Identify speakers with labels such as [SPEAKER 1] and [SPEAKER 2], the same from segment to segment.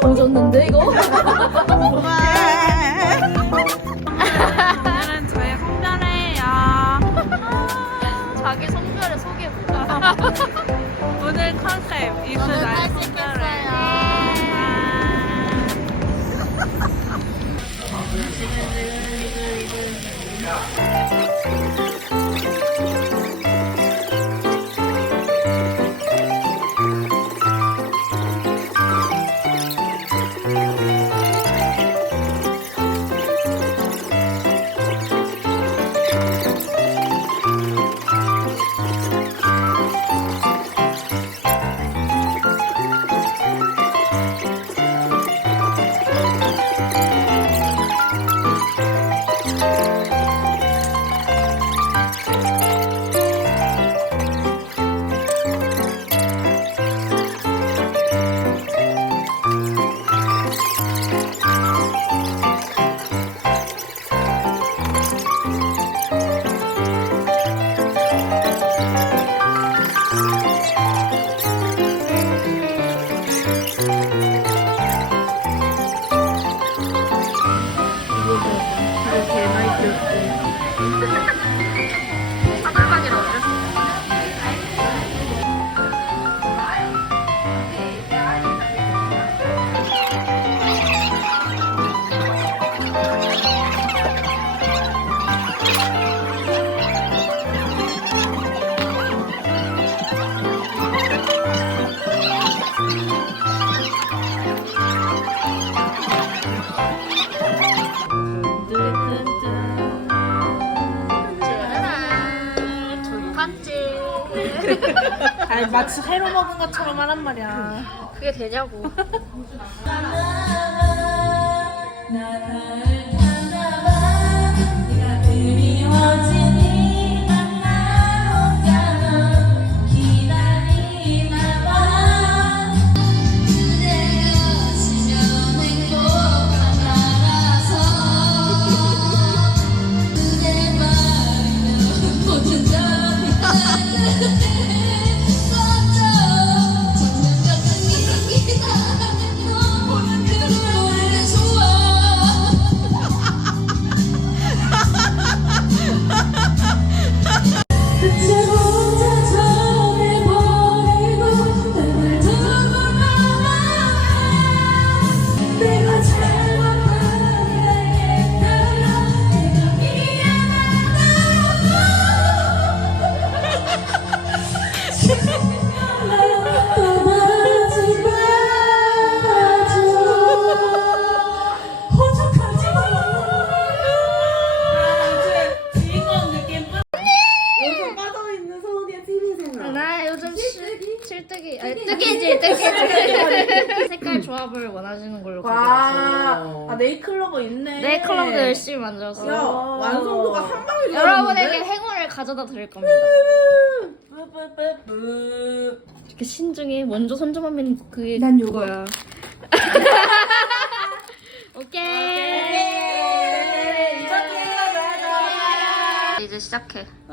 [SPEAKER 1] 정졌는데 이거?
[SPEAKER 2] 오늘은 저의 성별이에요.
[SPEAKER 1] 자기 성별을 소개해보자.
[SPEAKER 2] 오늘 컨셉 이스 나의. 성별을. 마치 회로 먹은 것처럼 하란 말이야.
[SPEAKER 1] 그게 되냐고.
[SPEAKER 3] 요즘
[SPEAKER 1] 조합을 원하시는 걸로
[SPEAKER 3] 와,
[SPEAKER 1] 가져왔어요.
[SPEAKER 3] 아, 네이클로버 있네.
[SPEAKER 1] 네, 컬러도 열심히 만들었어요.
[SPEAKER 3] 야, 완성도가 한 방에
[SPEAKER 1] 여러분에게 행운을 가져다 드릴 겁니다.
[SPEAKER 3] 뿌뿌뿌뿌.
[SPEAKER 1] 이렇게 신중히 먼저 선점하면 그게
[SPEAKER 3] 난 요거.
[SPEAKER 1] 그거야. 오케이. 이제 시작해.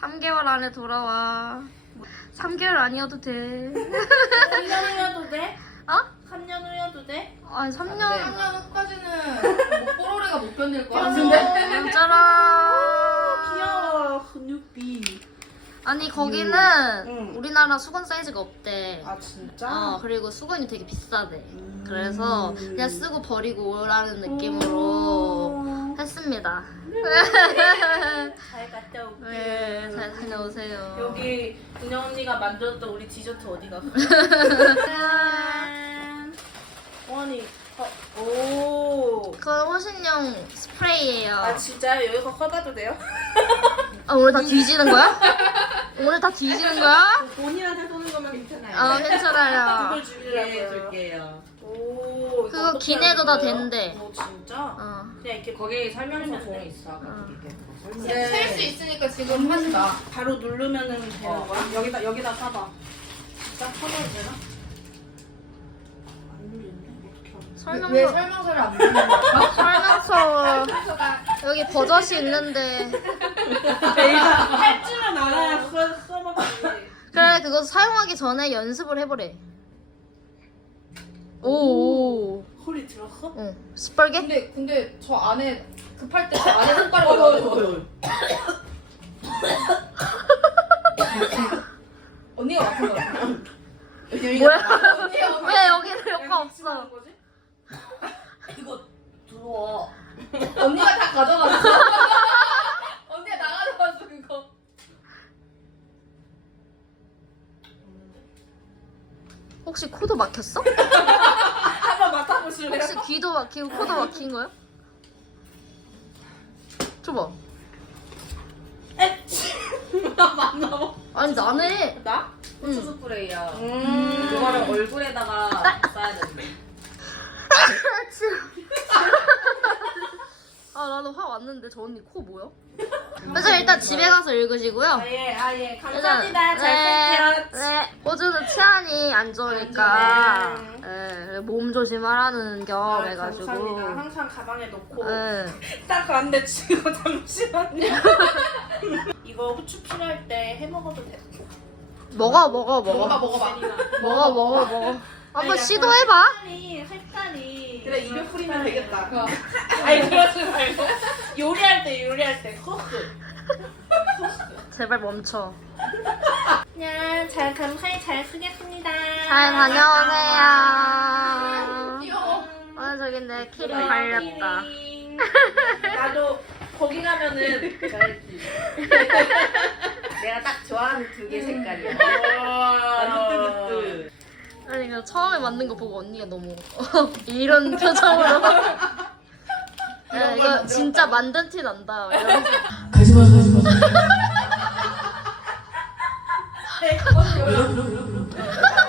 [SPEAKER 1] 3개월 안에 돌아와. 3개월 아니어도 돼.
[SPEAKER 3] 3년 후여도 돼?
[SPEAKER 1] 어?
[SPEAKER 3] 3년 후여도 돼?
[SPEAKER 1] 아니 3년.
[SPEAKER 4] 3년 후까지는 뭐 뽀로리가 못 견딜 것
[SPEAKER 3] 같은데?
[SPEAKER 1] 짜라.
[SPEAKER 3] 귀여워, 근육비.
[SPEAKER 1] 아니 거기는
[SPEAKER 3] 응.
[SPEAKER 1] 우리나라 수건 사이즈가 없대.
[SPEAKER 3] 아, 진짜?
[SPEAKER 1] 어 그리고 수건이 되게 비싸대.
[SPEAKER 3] 음.
[SPEAKER 1] 그래서 그냥 쓰고 버리고 오라는 느낌으로
[SPEAKER 3] 음.
[SPEAKER 1] 했습니다.
[SPEAKER 3] 잘 갔다 올게.
[SPEAKER 1] 네, 잘 다녀오세요.
[SPEAKER 3] 여기 은영 언니가 만들었던 우리 디저트 어디 갔어? 짠. 원이. 어, 오.
[SPEAKER 1] 그건 호신용 스프레이예요.
[SPEAKER 3] 아 진짜 여기서 커봐도 돼요?
[SPEAKER 1] 아, 오늘 다 뒤지는 거야? 오늘 다 뒤지는 거야?
[SPEAKER 3] 본인한테 쏘는 거면 괜찮아요.
[SPEAKER 1] 아 괜찮아요.
[SPEAKER 3] 그걸 줄게요.
[SPEAKER 4] 줄게요.
[SPEAKER 3] 오. 이거
[SPEAKER 1] 그거
[SPEAKER 3] 어떻게
[SPEAKER 1] 기내도 다
[SPEAKER 3] 하는 거예요?
[SPEAKER 1] 된대.
[SPEAKER 3] 오 진짜?
[SPEAKER 1] 어.
[SPEAKER 3] 그냥 이렇게
[SPEAKER 4] 거기 설명서 종이 있어.
[SPEAKER 3] 네.
[SPEAKER 4] 셀수 있으니까 지금 하지 마.
[SPEAKER 3] 바로 누르면은 되는
[SPEAKER 4] 어.
[SPEAKER 3] 거야? 여기다 여기다 사봐. 딱 사봐도 되나? 안 눌리네. 어떻게 하는 거야?
[SPEAKER 1] 설명서
[SPEAKER 2] 왜 설명서를 안 거야?
[SPEAKER 1] 설명서 여기 버젓이 있는데
[SPEAKER 3] 할 줄은 알아야 써, 써먹지.
[SPEAKER 1] 그래 그거 사용하기 전에 연습을 해보래. 오, 오.
[SPEAKER 3] 소리 들었어?
[SPEAKER 1] 어, 시뻘게?
[SPEAKER 2] 근데 근데 저 안에 급할 때 저 안에
[SPEAKER 3] 어이, 어이.
[SPEAKER 2] 언니가 맡은 거야.
[SPEAKER 1] 뭐야? 왜 여기는 효과 없어?
[SPEAKER 3] 들어와.
[SPEAKER 2] 언니가 다 가져갔어. 언니가 나가져갔어 그거.
[SPEAKER 1] 혹시 코도 막혔어?
[SPEAKER 3] 한번 맡아보실래요?
[SPEAKER 1] 혹시 귀도 막히고 코도 막힌 거야? 줘봐. 아니 나네.
[SPEAKER 4] 나?
[SPEAKER 1] 응.
[SPEAKER 4] 후추 스프레이야.
[SPEAKER 3] 음.
[SPEAKER 4] 그거를 얼굴에다가 써야 되는데.
[SPEAKER 1] 아 왔는데 저 언니 코 뭐야? 그래서 일단 집에 가서 읽으시고요.
[SPEAKER 3] 아예 아예 감사합니다. 잘
[SPEAKER 1] 네,
[SPEAKER 3] 쓸게요.
[SPEAKER 1] 네. 호주는 치안이 안 좋으니까 네, 몸 조심하라는 겸
[SPEAKER 3] 아,
[SPEAKER 1] 해가지고.
[SPEAKER 3] 감사합니다. 항상 가방에 넣고
[SPEAKER 1] 네.
[SPEAKER 3] 딱 왔는데 지금 잠시만요. 이거 후추 필요할 때 해 먹어도 돼.
[SPEAKER 1] 먹어 먹어
[SPEAKER 2] 먹어. 먹어봐.
[SPEAKER 1] 먹어 먹어 먹어. 한번 시도해봐.
[SPEAKER 3] 색깔이 색깔이.
[SPEAKER 4] 그래 입에 뿌리면 되겠다.
[SPEAKER 2] 어.
[SPEAKER 3] 아니 그러지 말고 요리할 때 요리할 때 소스.
[SPEAKER 1] 제발 멈춰.
[SPEAKER 3] 그냥 잘 감사히 잘 쓰겠습니다.
[SPEAKER 1] 잘 다녀오세요.
[SPEAKER 2] 귀여워.
[SPEAKER 1] 아 저기 내 키링 발렸다.
[SPEAKER 3] 나도 거기 가면은
[SPEAKER 4] 내가 딱 좋아하는 두 개 색깔이야. 뜨뜻뜨.
[SPEAKER 1] 아니 그 처음에 만든 거 보고 언니가 너무 이런 표정으로. 야, 이거 진짜 만든 티 난다. 이러면서. 아.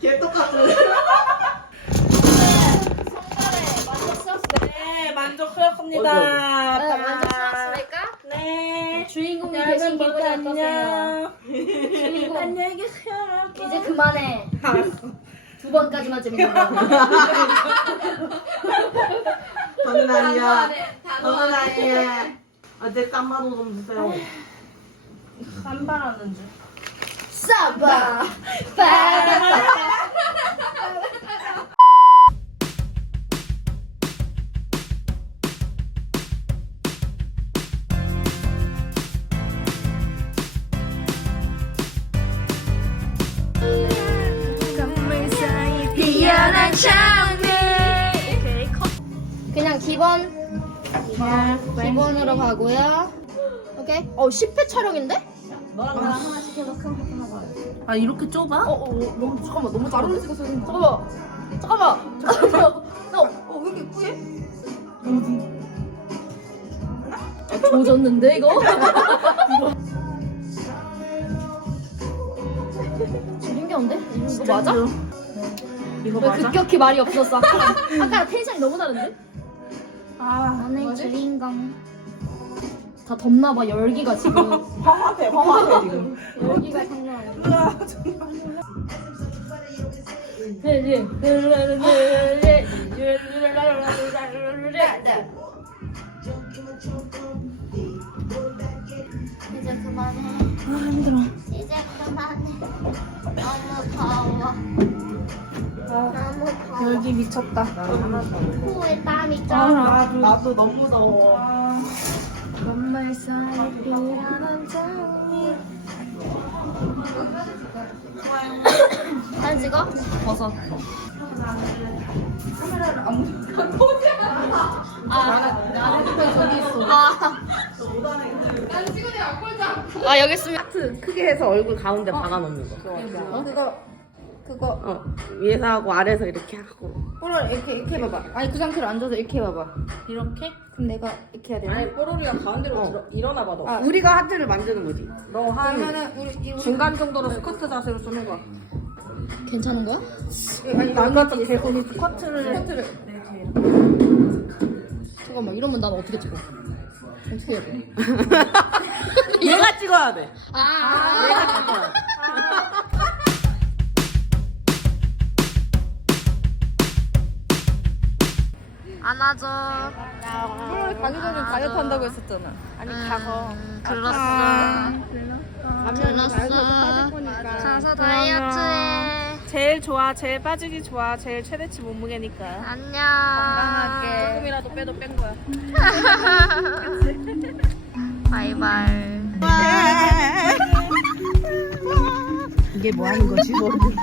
[SPEAKER 3] 걔 똑같은. 네, 만족스럽습니다.
[SPEAKER 1] 네, 만족스럽습니까?
[SPEAKER 3] 네.
[SPEAKER 1] 주인공이
[SPEAKER 3] 여러분
[SPEAKER 1] 되신
[SPEAKER 3] 모두
[SPEAKER 1] 기분이 어떠세요?
[SPEAKER 3] 안녕.
[SPEAKER 1] 주인공
[SPEAKER 3] 안녕히 계세요, 여러분.
[SPEAKER 1] 이제 그만해. 두 번까지만 재밌는 거.
[SPEAKER 3] 저는 아니야. 저는 아니야. 아, 내 깜바도 좀 주세요. 깜바라는 줄.
[SPEAKER 1] 싸바. 빠 1번 2번 2번으로 가고요 오케이 어 10회 촬영인데?
[SPEAKER 3] 너랑 나랑 하나 시켜서 큰거 하나
[SPEAKER 4] 아 이렇게 좁아?
[SPEAKER 1] 어, 어, 어 너무 잠깐만 너무 잘 어울리지 잠깐만 잠깐만 잠깐만 어, 어왜 이렇게 예쁘게? 아, 조졌는데 이거? 죽인 게 온데? 이거 맞아?
[SPEAKER 3] 이거 맞아?
[SPEAKER 1] 왜 급격히 말이 없었어 아까, 아까 텐션이 너무 다른데?
[SPEAKER 3] 아,
[SPEAKER 1] 나는 주인공 다 덥나봐 열기가 지금
[SPEAKER 3] 화합해, 화합해, 지금.
[SPEAKER 1] 열기가 장난 아니야
[SPEAKER 3] 으아, 정말.
[SPEAKER 1] 이제 그만해. 아 힘들어.
[SPEAKER 3] 미쳤다.
[SPEAKER 1] 코에 땀이
[SPEAKER 3] 아,
[SPEAKER 1] 쩔어.
[SPEAKER 3] 나도, 나도 너무 더워.
[SPEAKER 1] 사이 장미. 사진 찍어? 벗어. 아. 아 여기 있으면
[SPEAKER 4] 크게 해서 얼굴 가운데 박아 놓는 거.
[SPEAKER 2] 어? 그거 그거
[SPEAKER 4] 어 위에서 하고 아래서 이렇게 하고.
[SPEAKER 2] 뽀로로 이렇게 이렇게 해봐봐. 아니 그 상태로 앉아서 이렇게 해봐봐.
[SPEAKER 4] 이렇게?
[SPEAKER 2] 그럼 내가 이렇게 해야 되나?
[SPEAKER 4] 아니 뽀로리가 가운데로 들어, 일어나 봐 너.
[SPEAKER 2] 아.
[SPEAKER 4] 우리가 하트를 만드는 거지. 너한
[SPEAKER 2] 그러면은 우리 이
[SPEAKER 4] 중간 정도로 스쿼트 자세로 좀 해봐.
[SPEAKER 1] 괜찮은 거야?
[SPEAKER 2] 아니
[SPEAKER 4] 나같이 계속 스쿼트를
[SPEAKER 2] 스쿼트를
[SPEAKER 1] 잠깐만 이러면 난 어떻게 찍어? 어떻게 해야 돼?
[SPEAKER 4] 얘가 찍어야 돼.
[SPEAKER 1] 아,
[SPEAKER 4] 얘가 찍어야 돼.
[SPEAKER 1] 안아줘.
[SPEAKER 2] 뽀로로 가기 전에 다이어트 한다고 했었잖아.
[SPEAKER 4] 아니 가서
[SPEAKER 1] 글렀어.
[SPEAKER 4] 가면이
[SPEAKER 1] 글렀어.
[SPEAKER 4] 빠질 거니까.
[SPEAKER 1] 가서 다이어트해.
[SPEAKER 4] 제일 좋아, 제일 빠지기 좋아, 제일 최대치 몸무게니까.
[SPEAKER 1] 안녕.
[SPEAKER 4] 조금이라도 빼도 뺀 거야.
[SPEAKER 1] 바이바이.
[SPEAKER 4] 이게 뭐 하는 거지? 모르겠어.